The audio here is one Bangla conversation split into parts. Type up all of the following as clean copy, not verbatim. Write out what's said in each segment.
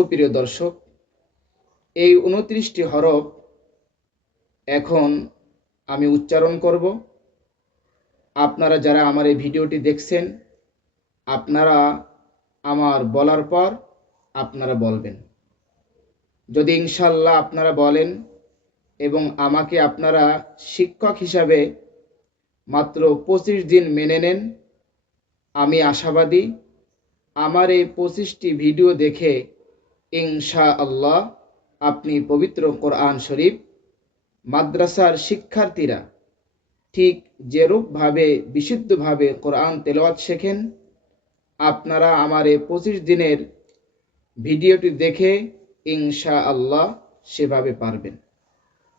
সুপ্রিয় দর্শক, এই 29টি হরফ এখন আমি উচ্চারণ করব। আপনারা যারা আমার এই ভিডিওটি দেখছেন, আপনারা আমার বলার পর আপনারা বলবেন। যদি ইনশাল্লাহ আপনারা বলেন এবং আমাকে আপনারা শিক্ষক হিসাবে মাত্র 25 দিন মেনে নেন, আমি আশাবাদী আমার এই 25টি ভিডিও দেখে ইনশাআল্লাহ আপনি পবিত্র কোরআন শরীফ মাদ্রাসার শিক্ষার্থীরা ঠিক যেরূপভাবে বিশুদ্ধভাবে কোরআন তেলাওয়াত শেখেন, আপনারা আমার এই 25 দিনের ভিডিওটি দেখে ইনশাআল্লাহ সেভাবে পারবেন।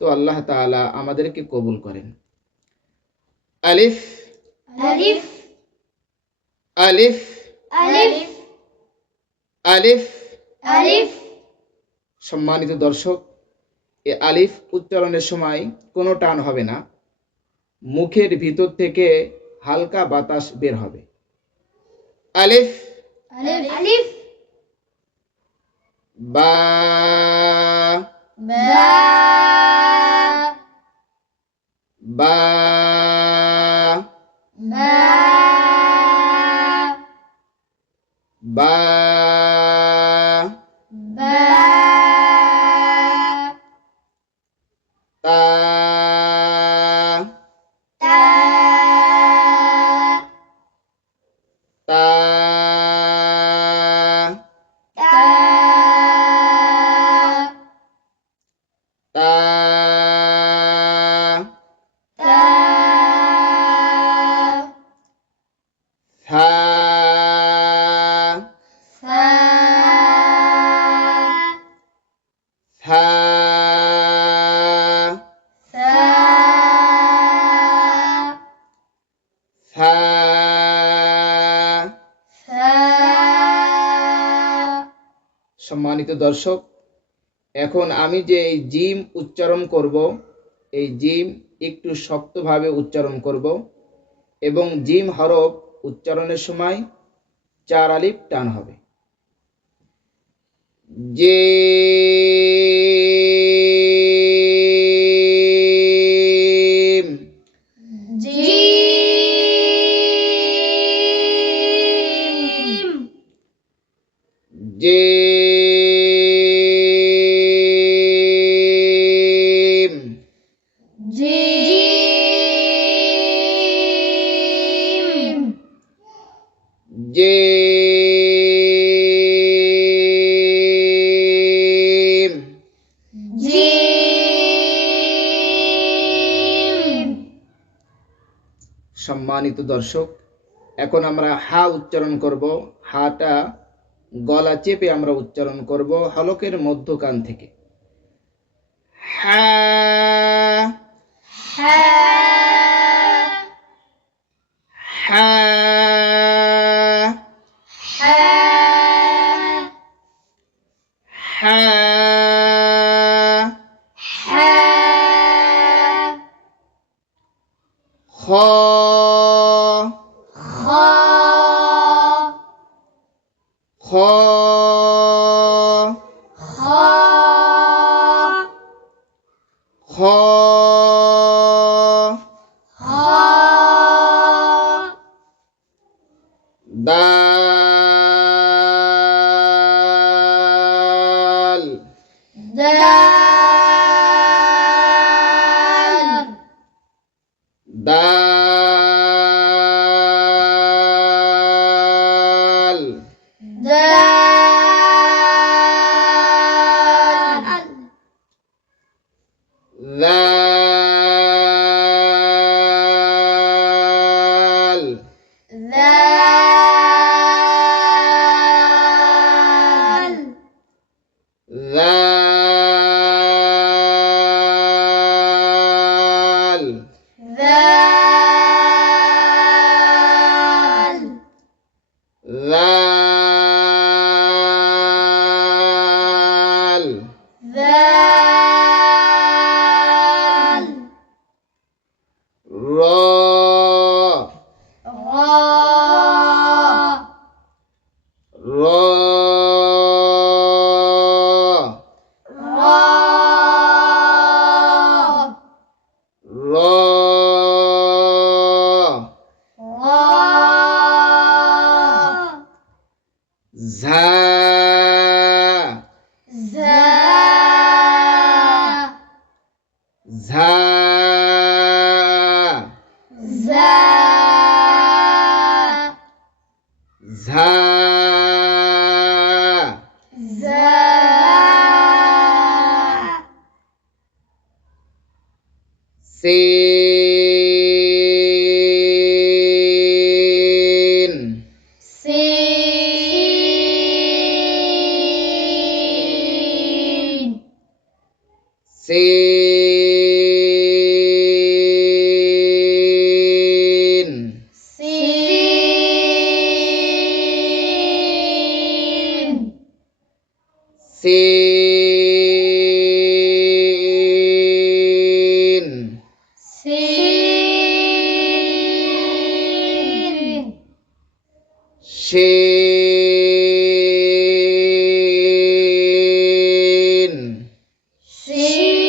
তো আল্লাহ তাআলা আমাদেরকে কবুল করেন। আলিফ আলিফ আলিফ আলিফ আলিফ। আলিফ। সম্মানিত দর্শক, এই আলিফ উচ্চারণের সময় কোনো টান হবে না, মুখের ভিতর থেকে হালকা বাতাস বের হবে। আলিফ আলিফ আলিফ। বা বা বা বা বা বা তা তা তা তা তা তা থা সা থা সা থা সা। সম্মানিত দর্শক, এখন আমি যে এই জিম উচ্চারণ করব, এই জিম একটু শক্তভাবে উচ্চারণ করব এবং জিম হরফ উচ্চারণের সময় 4 আলিফ টান হবে। Gym gym gym gym gym. Gym. সম্মানিত দর্শক, এখন আমরা হা উচ্চারণ করব। হাটা গলা চেপে আমরা উচ্চারণ করব হলকের মধ্যখান থেকে। হা হা হা হা হা হা খ খ খ খ খ খ দাল দাল দাল দাল দাল দাল দাল দাল দাল দাল র র র সিন sin সিন sin সিন sin শিন sin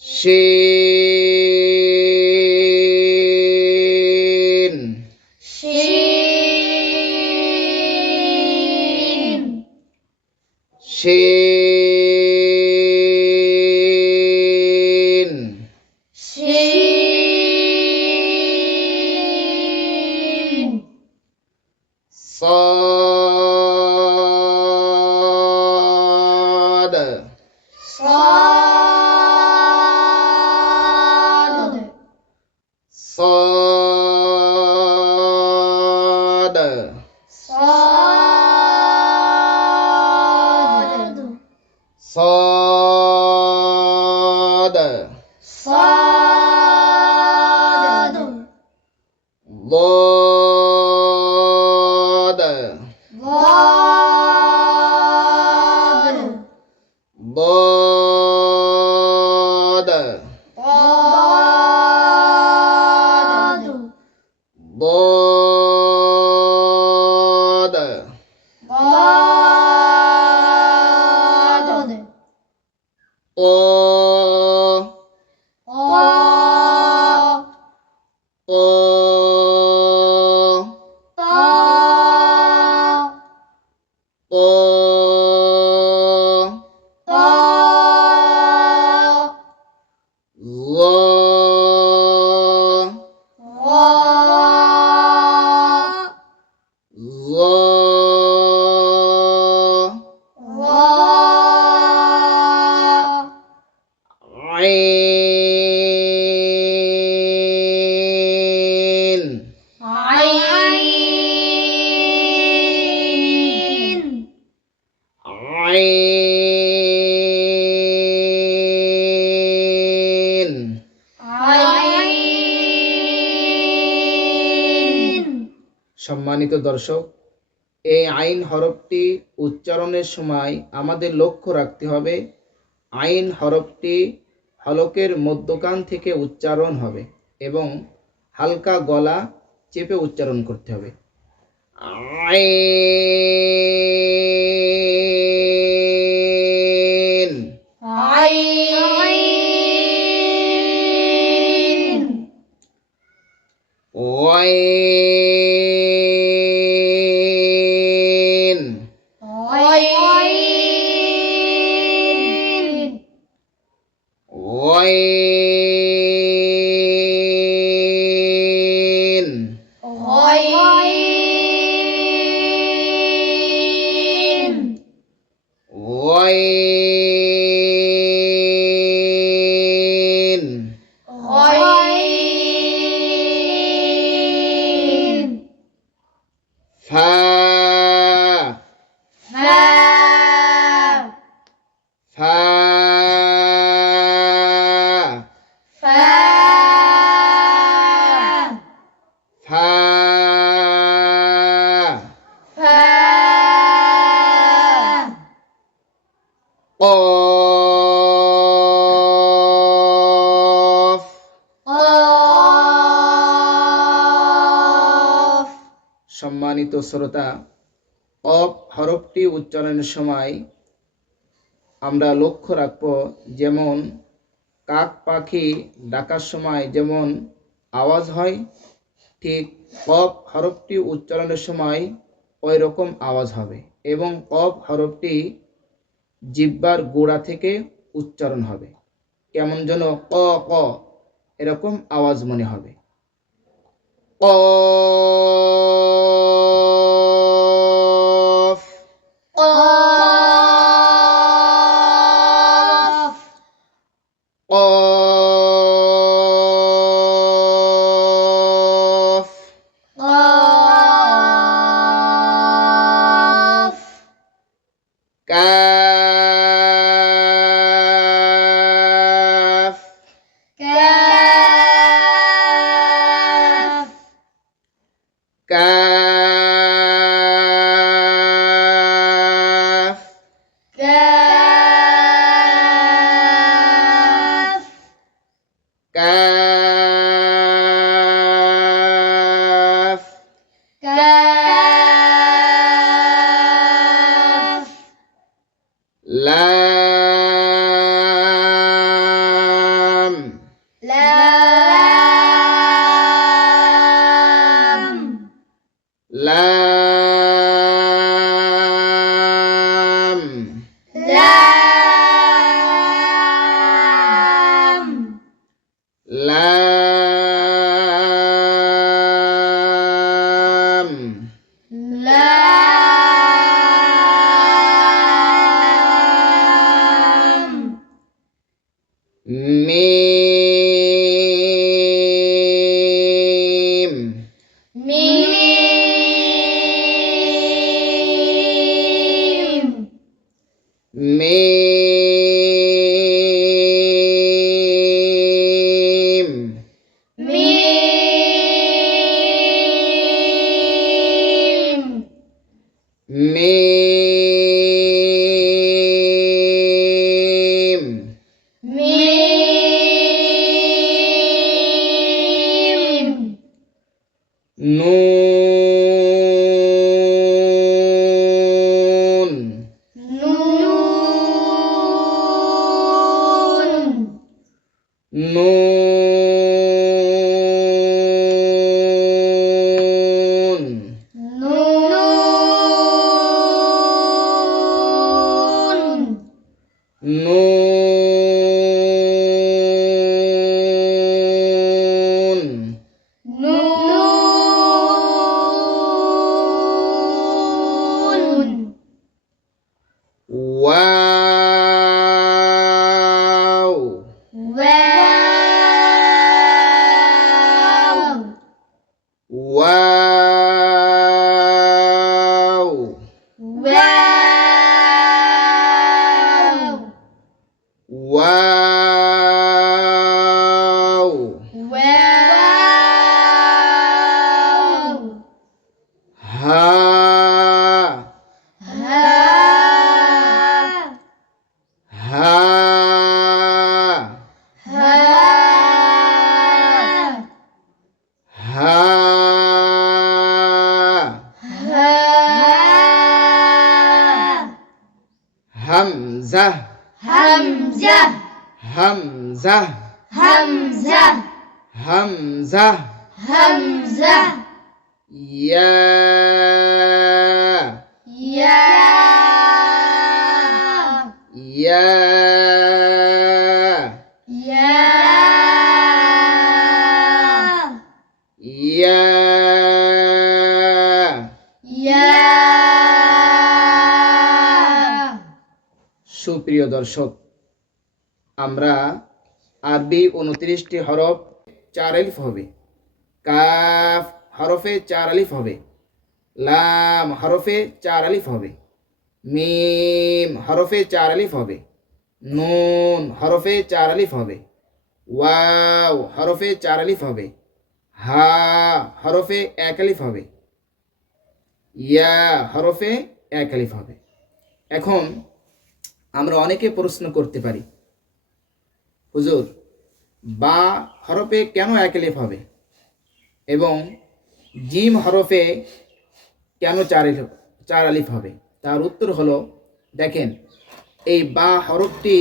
শিন sin শিন sin صاد صاد صاد صاد صاد صاد ضاد ضاد ضاد ضاد ضاد ضاد طا طا طا طا طا ظا غا ظا غا عين عين عين عين সম্মানিত দর্শক, এই আইন হরফটি উচ্চারণের সময় আমাদের লক্ষ্য রাখতে হবে আইন হরফটি হলকের মধ্যকান থেকে উচ্চারণ হবে এবং হালকা গলা চেপে উচ্চারণ করতে হবে। আইন عين ওয়াইন عين ওয়াইন عين ওয়াইন عين ফা فا ফা فا ফা فا قاف قاف সম্মানিত শ্রোতা, অফ হরফটি উচ্চারণের সময় আমরা লক্ষ্য রাখব যেমন কাক পাখি ডাকার সময় যেমন আওয়াজ হয়, ঠিক কফ হরফটি উচ্চারণের সময় ওই রকম আওয়াজ হবে এবং কফ হরফটি জিহ্বার গোড়া থেকে উচ্চারণ হবে, কেমন যেন ক ক এরকম আওয়াজ মনে হবে। কফ قاف কাফ كاف কাফ كاف কাফ كاف লাম لام লাম لام লাম لام মিম ميم মিম ميم মিম ميم নুন نون নুন نون নুন نون ওয়াও واو ওয়াও واو ওয়াও واو হা ها হা ها হা ها হামজা همزة হামজা همزة হামজা همزة ইয়া يا ইয়া يا ইয়া يا সুপ্রিয় দর্শক, আমরা আরবি 29টি হরফ 4 আলিফ হবে, কাফ হরফে 4 আলিফ হবে, লাম হরফে 4 আলিফ হবে, মিম হরফে 4 আলিফ হবে, নুন হরফে 4 আলিফ হবে, ওয়াও হরফে 4 আলিফ হবে, হা হরফে 1 আলিফ হবে, ইয়া হরফে 1 আলিফ হবে। এখন আমরা অনেকে প্রশ্ন করতে পারি, হুজুর বা হরফে কেন 1 আলিফ হবে এবং জিম হরফে কেন 4 আলিফ হবে? তার উত্তর হলো, দেখেন, এই বা হরফটি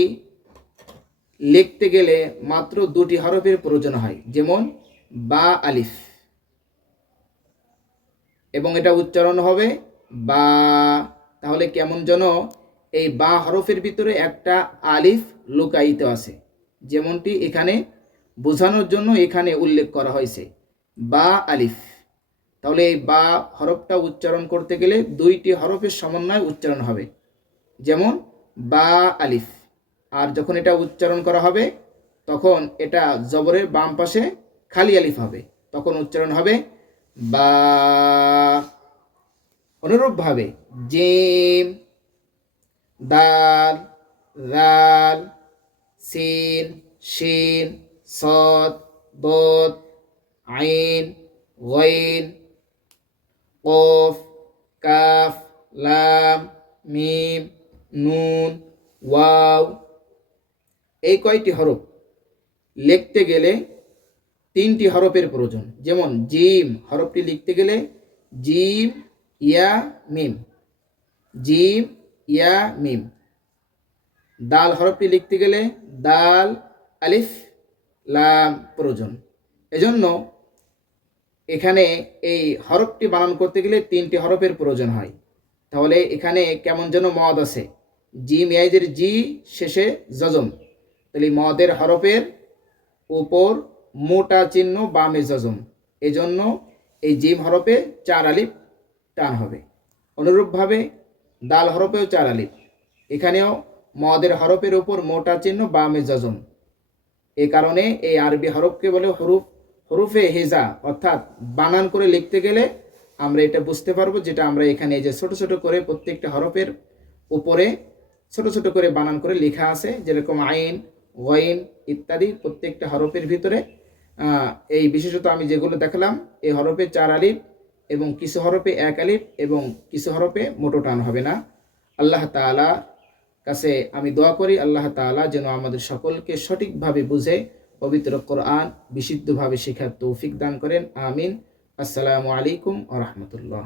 লিখতে গেলে মাত্র 2টি হরফের প্রয়োজন হয়, যেমন বা আলিফ, এবং এটা উচ্চারণ হবে বা। তাহলে কেমন যেন এই বা হরফের ভিতরে একটা আলিফ লুকায়িত আছে, যেমনটি এখানে বোঝানোর জন্য এখানে উল্লেখ করা হয়েছে, বা আলিফ। তাহলে এই বা হরফটা উচ্চারণ করতে গেলে 2টি হরফের সমন্বয়ে উচ্চারণ হবে, যেমন বা আলিফ। আর যখন এটা উচ্চারণ করা হবে তখন এটা জবরের বাম পাশে খালি আলিফ হবে, তখন উচ্চারণ হবে বা। অনুরূপভাবে জিম, দাল, রাল, সিন, শিন, সদ, দদ, আইন, গইন, কফ, কাফ, লাম, মিম, নুন, ওয়াও। এই কয়টি হরফ লিখতে গেলে 3টি হরফের প্রয়োজন। যেমন জিম হরফটি লিখতে গেলে জিম ইয়া মিম, জিম ইয়া মিম। দাল হরফটি লিখতে গেলে দাল আলিফ লাম প্রয়োজন। এজন্য এখানে এই হরফটি বানান করতে গেলে 3টি হরফের প্রয়োজন হয়। তাহলে এখানে কেমন যেন মদ আছে, জিম ইয়াজের জি, শেষে জজম। তাহলে মদের হরফের উপর মোটা চিহ্ন বামে জজম, এজন্য এই জিম হরফে 4 আলিফ টান হবে। অনুরূপভাবে দাল হরফেও 4 আলিফ, এখানেও মদের হরফের উপর মোটা চিহ্ন বামে জজম। এই কারণে এই আরবি হরফকে বলে হরুফে হেজা, অর্থাৎ বানান করে লিখতে গেলে আমরা এটা বুঝতে পারবো, যেটা আমরা এখানে এই যে ছোট ছোট করে প্রত্যেকটা হরফের উপরে ছোট ছোট করে বানান করে লেখা আছে, যেরকম আইন, গইন ইত্যাদি প্রত্যেকটা হরফের ভিতরে এই বিশেষত আমি যেগুলো দেখালাম এই হরফে 4 আলিফ এবং কিছু হরফে 1 আলিফ এবং কিছু হরফে মোটো টান হবে না। আল্লাহ তাআলা কাছে আমি দোয়া করি, আল্লাহ তাআলা যেন আমাদের সকলকে সঠিকভাবে বুঝে পবিত্র কোরআন বিশুদ্ধভাবে শেখার তৌফিক দান করেন। আমিন। আসসালামু আলাইকুম ওয়া রাহমাতুল্লাহ।